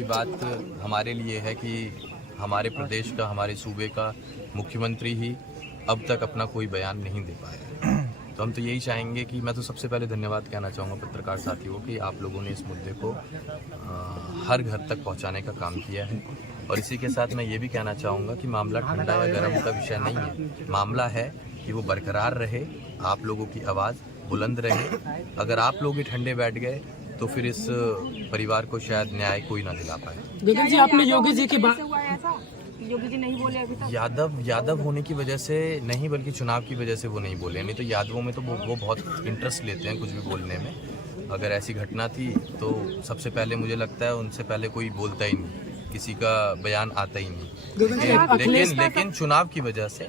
की बात हमारे लिए है कि हमारे प्रदेश का, हमारे सूबे का मुख्यमंत्री ही अब तक अपना कोई बयान नहीं दे पाया। तो हम तो यही चाहेंगे कि मैं तो सबसे पहले धन्यवाद कहना चाहूँगा पत्रकार साथियों को कि आप लोगों ने इस मुद्दे को हर घर तक पहुँचाने का काम किया है। और इसी के साथ मैं ये भी कहना चाहूँगा कि मामला ठंडा या गर्म का विषय नहीं है। मामला है कि वो बरकरार रहे, आप लोगों की आवाज़ बुलंद रहे। अगर आप लोग ही ठंडे बैठ गए तो फिर इस परिवार को शायद न्याय कोई ना दिला पाए। गगन जी, आपने योगी जी की बात, योगी जी नहीं बोले अभी तक? यादव होने की वजह से नहीं, बल्कि चुनाव की वजह से वो नहीं बोले। नहीं तो यादवों में तो वो बहुत इंटरेस्ट लेते हैं कुछ भी बोलने में। अगर ऐसी घटना थी तो सबसे पहले मुझे लगता है उनसे पहले कोई बोलता ही नहीं, किसी का बयान आता ही नहीं। लेकिन चुनाव की वजह से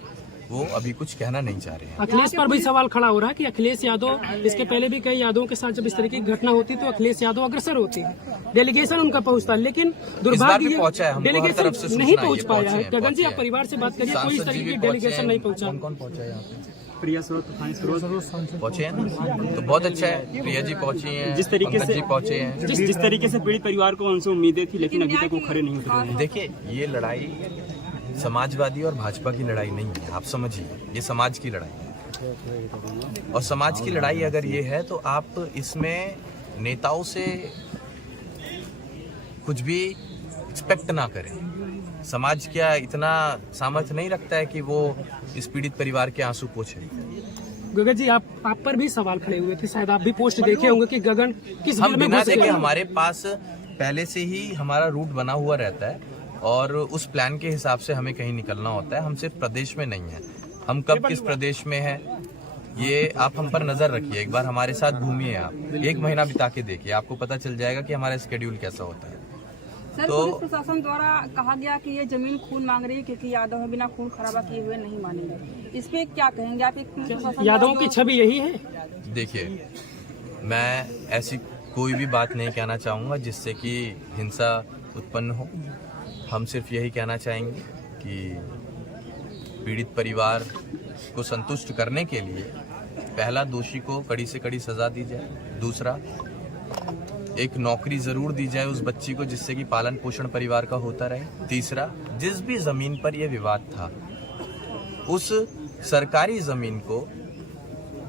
वो अभी कुछ कहना नहीं चाह रहे हैं। अखिलेश पर भी सवाल खड़ा हो रहा है कि अखिलेश यादव, इसके पहले भी कई यादवों के साथ जब इस तरह की घटना होती तो अखिलेश यादव अग्रसर होते हैं, डेलीगेशन उनका पहुंचता है, लेकिन दुर्भाग्य डेलीगेशन नहीं पहुंच पाया है। गगन जी, आप परिवार से बात करिए, कोई इस तरह की डेलीगेशन नहीं पहुंचा। कौन पहुंचा है यहाँ पे? प्रिया स्रोत पहुंचे हैं ना, तो बहुत अच्छा है। प्रिया जी पहुंची हैं, जिस तरीके से पहुंचे हैं, जिस तरीके से पीड़ित परिवार को उनसे उम्मीदें थी, लेकिन अभी तक वो खड़े नहीं उतरे हैं। देखिए, ये लड़ाई समाजवादी और भाजपा की लड़ाई नहीं है, आप समझिए, ये समाज की लड़ाई है। और समाज की लड़ाई अगर ये है तो आप इसमें नेताओं से कुछ भी एक्सपेक्ट ना करें। समाज क्या इतना सामर्थ्य नहीं रखता है कि वो इस पीड़ित परिवार के आंसू पोंछे। गगन जी, आप पर भी सवाल खड़े हुए थे, शायद आप भी पोस्ट देखे होंगे कि गगन किस हम बिल में बिना घुस देखे, गए। हमारे पास पहले से ही हमारा रूट बना हुआ रहता है और उस प्लान के हिसाब से हमें कहीं निकलना होता है। हम सिर्फ प्रदेश में नहीं है, हम कब किस प्रदेश में है ये आप हम पर नजर रखिए। एक बार हमारे साथ घूमिए, आप 1 महीना बिता के देखिए, आपको पता चल जाएगा कि हमारा शेड्यूल कैसा होता है। सर, पुलिस प्रशासन द्वारा कहा गया कि ये जमीन खून मांग रही है क्योंकि यादव है, बिना खून खराबा किए हुए नहीं मानेंगे। इस पे क्या कहेंगे आप? एक पुलिस प्रशासन यादवों की छवि यही है। देखिए, मैं ऐसी कोई भी बात नहीं कहना चाहूँगा जिससे कि हिंसा उत्पन्न हो। हम सिर्फ यही कहना चाहेंगे कि पीड़ित परिवार को संतुष्ट करने के लिए पहला, दोषी को कड़ी से कड़ी सजा दी जाए। दूसरा, एक नौकरी जरूर दी जाए उस बच्ची को जिससे कि पालन पोषण परिवार का होता रहे। तीसरा, जिस भी जमीन पर यह विवाद था उस सरकारी जमीन को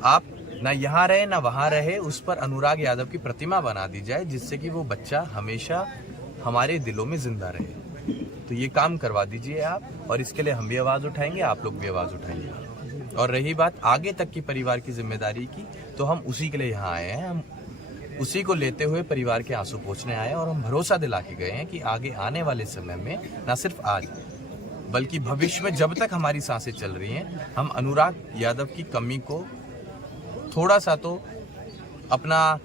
आप ना यहाँ रहे ना वहाँ रहे, उस पर अनुराग यादव की प्रतिमा बना दी जाए जिससे कि वो बच्चा हमेशा हमारे दिलों में जिंदा रहे। तो ये काम करवा दीजिए आप, और इसके लिए हम भी आवाज उठाएंगे, आप लोग भी आवाज उठाएंगे। और रही बात आगे तक की परिवार की जिम्मेदारी की, तो हम उसी के लिए यहाँ आए हैं। हम उसी को लेते हुए परिवार के आंसू पोंछने आए और हम भरोसा दिला के गए हैं कि आगे आने वाले समय में, न सिर्फ आज बल्कि भविष्य में जब तक हमारी सांसें चल रही हैं, हम अनुराग यादव की कमी को थोड़ा सा तो अपना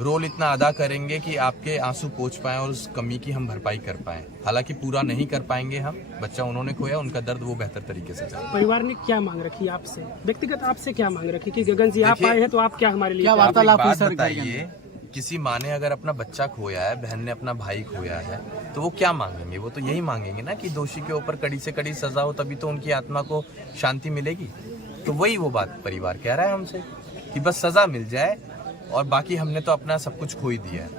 रोल इतना अदा करेंगे कि आपके आंसू पोंछ पाएं और उस कमी की हम भरपाई कर पाएं। हालांकि पूरा नहीं कर पाएंगे हम, बच्चा उन्होंने खोया, उनका दर्द वो बेहतर तरीके से जाने। परिवार ने क्या मांग रखी आपसे, व्यक्तिगत आपसे क्या मांग रखी कि गगन जी आप आए हैं तो आप क्या हमारे लिए वार्तालाप बताइए? किसी माँ ने अगर अपना बच्चा खोया है, बहन ने अपना भाई खोया है, तो वो क्या मांगेंगे? वो तो यही मांगेंगे ना कि दोषी के ऊपर कड़ी से कड़ी सजा हो, तभी तो उनकी आत्मा को शांति मिलेगी। तो वही वो बात परिवार कह रहा है हमसे कि बस सजा मिल जाए, और बाकी हमने तो अपना सब कुछ खो ही दिया है।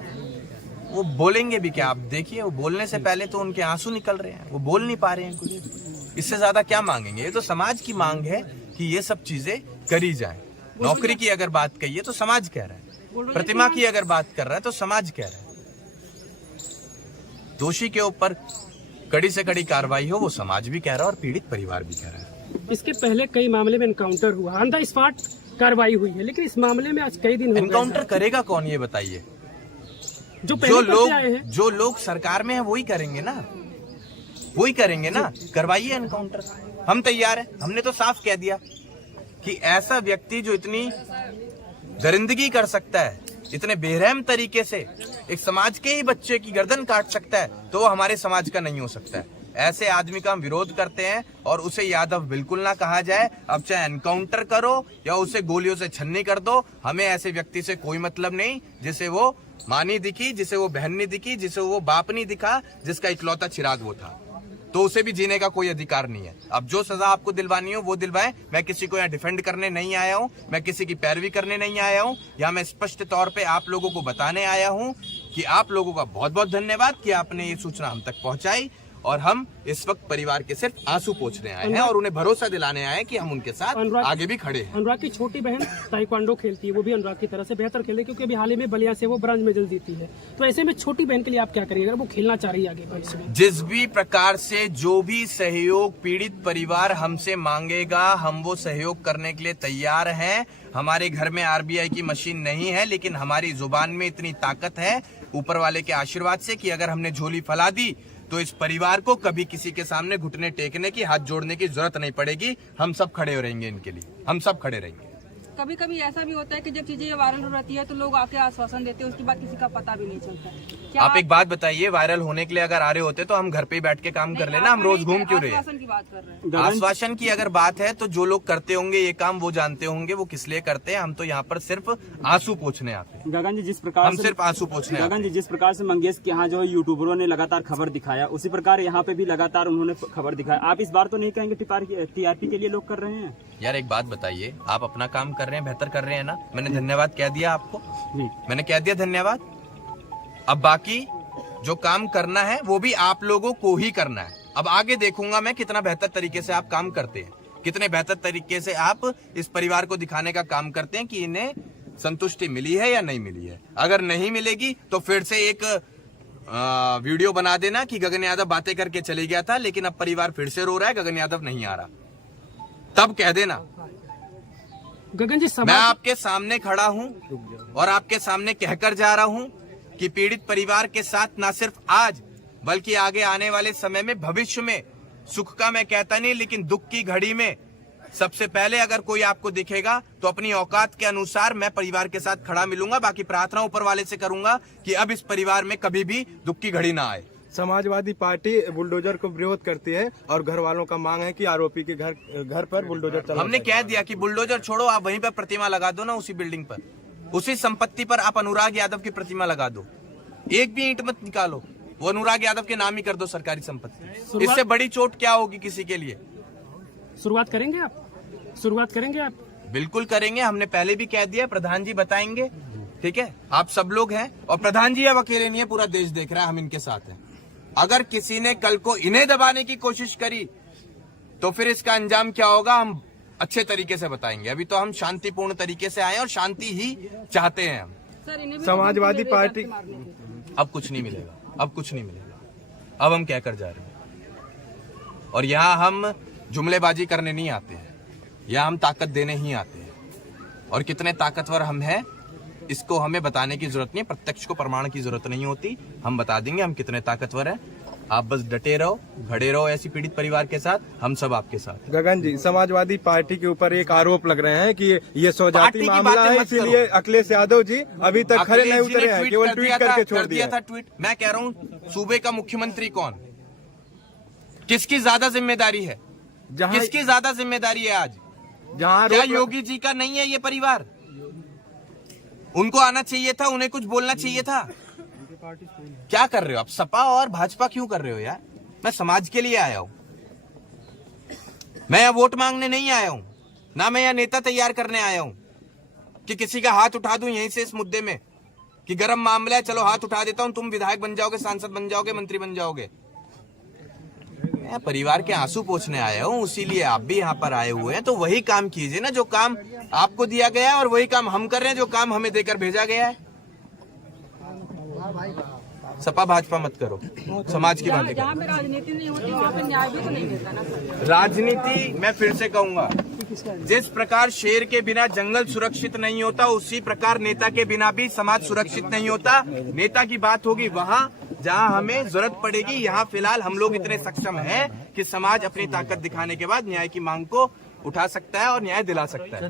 वो बोलेंगे भी क्या? आप देखिए, वो बोलने से पहले तो उनके आंसू निकल रहे हैं, वो बोल नहीं पा रहे हैं कुछ। इससे ज्यादा क्या मांगेंगे? ये तो समाज की मांग है कि ये सब चीजें करी जाए। नौकरी की अगर बात कहिए तो समाज कह रहा है, प्रतिमा की अगर बात कर रहा है तो समाज कह रहा है, दोषी के ऊपर कड़ी से कड़ी कार्रवाई हो वो समाज भी कह रहा है और पीड़ित परिवार भी कह रहा है। इसके पहले कई मामले में एनकाउंटर हुआ, ऑन द स्पॉट कार्रवाई हुई है, लेकिन इस मामले में आज कई दिन हो गए। एनकाउंटर करेगा कौन ये बताइए? जो लोग सरकार में है वही करेंगे ना, वही करेंगे ना। करवाइए एनकाउंटर, हम तैयार हैं। हमने तो साफ कह दिया कि ऐसा व्यक्ति जो इतनी दरिंदगी कर सकता है, इतने बेरहम तरीके से एक समाज के ही बच्चे की गर्दन काट सकता है, तो वो हमारे समाज का नहीं हो सकता है। ऐसे आदमी का हम विरोध करते हैं और उसे यादव बिल्कुल ना कहा जाए। अब चाहे एनकाउंटर करो या उसे गोलियों से छन्नी कर दो, हमें ऐसे व्यक्ति से कोई मतलब नहीं जिसे वो माँ नहीं दिखी, जिसे वो बहन नहीं दिखी, जिसे वो बाप नहीं दिखा, जिसका इकलौता चिराग वो था, तो उसे भी जीने का कोई अधिकार नहीं है। अब जो सजा आपको दिलवानी हो वो दिलवाएं। मैं किसी को यहाँ डिफेंड करने नहीं आया हूँ, मैं किसी की पैरवी करने नहीं आया हूँ। यहाँ मैं स्पष्ट तौर पे आप लोगों को बताने आया हूँ कि आप लोगों का बहुत बहुत धन्यवाद कि आपने ये सूचना हम तक पहुंचाई और हम इस वक्त परिवार के सिर्फ आंसू पोंछने आए हैं और उन्हें भरोसा दिलाने आए हैं कि हम उनके साथ आगे भी खड़े हैं। अनुराग की छोटी बहन ताइक्वांडो खेलती है, वो भी अनुराग की तरह से बेहतर खेले क्योंकि अभी हाल ही में बलिया से वो ब्रॉन्ज मेडल जीती है। तो ऐसे में छोटी बहन के लिए आप क्या करिएगा अगर वो खेलना चाह रही है आगे भविष्य में? जिस भी प्रकार से जो भी सहयोग पीड़ित परिवार हमसे मांगेगा हम वो सहयोग करने के लिए तैयार हैं। हमारे घर में आरबीआई की मशीन नहीं है, लेकिन हमारी जुबान में इतनी ताकत है ऊपर वाले के आशीर्वाद से कि अगर हमने झोली फैला दी तो इस परिवार को कभी किसी के सामने घुटने टेकने की, हाथ जोड़ने की जरूरत नहीं पड़ेगी। हम सब खड़े रहेंगे इनके लिए, हम सब खड़े रहेंगे। कभी कभी ऐसा भी होता है कि जब चीजें वायरल हो रहती है तो लोग आके आश्वासन देते हैं, उसके बाद किसी का पता भी नहीं चलता। क्या आप एक बात बताइए, वायरल होने के लिए अगर आ रहे होते तो हम घर पे ही बैठ के काम कर लेना, हम रोज घूम क्यों रहे हैं? आश्वासन की बात कर रहे हैं। आश्वासन की अगर बात है तो जो लोग करते होंगे ये काम वो जानते होंगे वो किस लिए करते हैं। हम तो यहाँ पर सिर्फ आंसू पोंछने आते हैं। गगन जी जिस प्रकार हम सिर्फ आंसू पोंछने आते गगन जी हैं। जिस प्रकार से मंगेश के यहाँ जो है यूट्यूबरों ने लगातार खबर दिखाया, उसी प्रकार यहाँ पे भी लगातार उन्होंने खबर दिखाया। आप इस बार तो नहीं कहेंगे टीआरपी के लिए लोग कर रहे हैं? यार एक बात बताइए, आप अपना काम कर रहे हैं, बेहतर कर रहे हैं ना? मैंने धन्यवाद कह दिया आपको, मैंने कह दिया धन्यवाद। अब बाकी जो काम करना है वो भी आप लोगों को ही करना है। अब आगे देखूंगा मैं कितना बेहतर तरीके से आप काम करते हैं, कितने बेहतर तरीके से आप इस परिवार को दिखाने का काम करते हैं कि इन्हें संतुष्टि मिली है या नहीं मिली है। अगर नहीं मिलेगी तो फिर से एक वीडियो बना देना कि गगन यादव बातें करके चले गया था लेकिन अब परिवार फिर से रो रहा है, गगन यादव नहीं आ रहा, तब कह देना। गगन जी मैं आपके सामने खड़ा हूं और आपके सामने कहकर जा रहा हूं कि पीड़ित परिवार के साथ ना सिर्फ आज बल्कि आगे आने वाले समय में, भविष्य में, सुख का मैं कहता नहीं लेकिन दुख की घड़ी में सबसे पहले अगर कोई आपको दिखेगा तो अपनी औकात के अनुसार मैं परिवार के साथ खड़ा मिलूंगा। बाकी प्रार्थना ऊपर वाले से करूंगा कि अब इस परिवार में कभी भी दुख की घड़ी ना आए। समाजवादी पार्टी बुलडोजर को विरोध करती है और घर वालों का मांग है कि आरोपी के घर पर बुलडोजर चलाओ। हमने कह दिया कि बुलडोजर छोड़ो, आप वहीं पर प्रतिमा लगा दो ना, उसी बिल्डिंग पर, उसी संपत्ति पर आप अनुराग यादव की प्रतिमा लगा दो। एक भी ईंट मत निकालो, वो अनुराग यादव के नाम ही कर दो सरकारी संपत्ति। इससे बड़ी चोट क्या होगी किसी के लिए? शुरुआत करेंगे आप? शुरुआत करेंगे आप? बिल्कुल करेंगे। हमने पहले भी कह दिया, प्रधान जी बताएंगे, ठीक है? आप सब लोग हैं और प्रधान जी अब अकेले नहीं है, पूरा देश देख रहा है, हम इनके साथ हैं। अगर किसी ने कल को इन्हें दबाने की कोशिश करी तो फिर इसका अंजाम क्या होगा हम अच्छे तरीके से बताएंगे। अभी तो हम शांतिपूर्ण तरीके से आए और शांति ही चाहते हैं हम। समाजवादी पार्टी अब कुछ नहीं मिलेगा, अब कुछ नहीं मिलेगा। अब हम क्या कर जा रहे हैं और यहाँ हम जुमलेबाजी करने नहीं आते हैं, यहाँ हम ताकत देने ही आते हैं। और कितने ताकतवर हम हैं इसको हमें बताने की जरूरत नहीं है, प्रत्यक्ष को प्रमाण की जरूरत नहीं होती। हम बता देंगे हम कितने ताकतवर हैं। आप बस डटे रहो, खड़े रहो ऐसी पीड़ित परिवार के साथ, हम सब आपके साथ। गगन जी, समाजवादी पार्टी के ऊपर एक आरोप लग रहे हैं कि ये स्वजाति मामला है, इसीलिए अखिलेश यादव जी अभी तक खड़े नहीं उतरे हैं, केवल ट्वीट करके छोड़ दिया था। ट्वीट मैं कह रहा हूँ, सूबे का मुख्यमंत्री कौन, किसकी ज्यादा जिम्मेदारी है? किसकी ज्यादा जिम्मेदारी है आज? जहाँ क्या योगी जी का नहीं है ये परिवार? उनको आना चाहिए था, उन्हें कुछ बोलना चाहिए था। क्या कर रहे हो आप? सपा और भाजपा क्यों कर रहे हो यार? मैं समाज के लिए आया हूं, मैं यहाँ वोट मांगने नहीं आया हूं, ना मैं यहाँ नेता तैयार करने आया हूं कि किसी का हाथ उठा दूं यहीं से इस मुद्दे में कि गर्म मामला है, चलो हाथ उठा देता हूं, तुम विधायक बन जाओगे, सांसद बन जाओगे, मंत्री बन जाओगे। मैं परिवार के आंसू पोंछने आया हूं, इसीलिए आप भी यहाँ पर आए हुए हैं। तो वही काम कीजिए ना जो काम आपको दिया गया है और वही काम हम कर रहे हैं जो काम हमें देकर भेजा गया है। सपा भाजपा मत करो, समाज की बातें जहाँ पे राजनीति नहीं होती वहाँ पे न्याय भी तो नहीं मिलता ना सर। राजनीति, मैं फिर से कहूंगा, जिस प्रकार शेर के बिना जंगल सुरक्षित नहीं होता उसी प्रकार नेता के बिना भी समाज सुरक्षित नहीं होता। नेता की बात होगी वहां जहां हमें जरूरत पड़ेगी। यहाँ फिलहाल हम लोग इतने सक्षम हैं कि समाज अपनी ताकत दिखाने के बाद न्याय की मांग को उठा सकता है और न्याय दिला सकता है।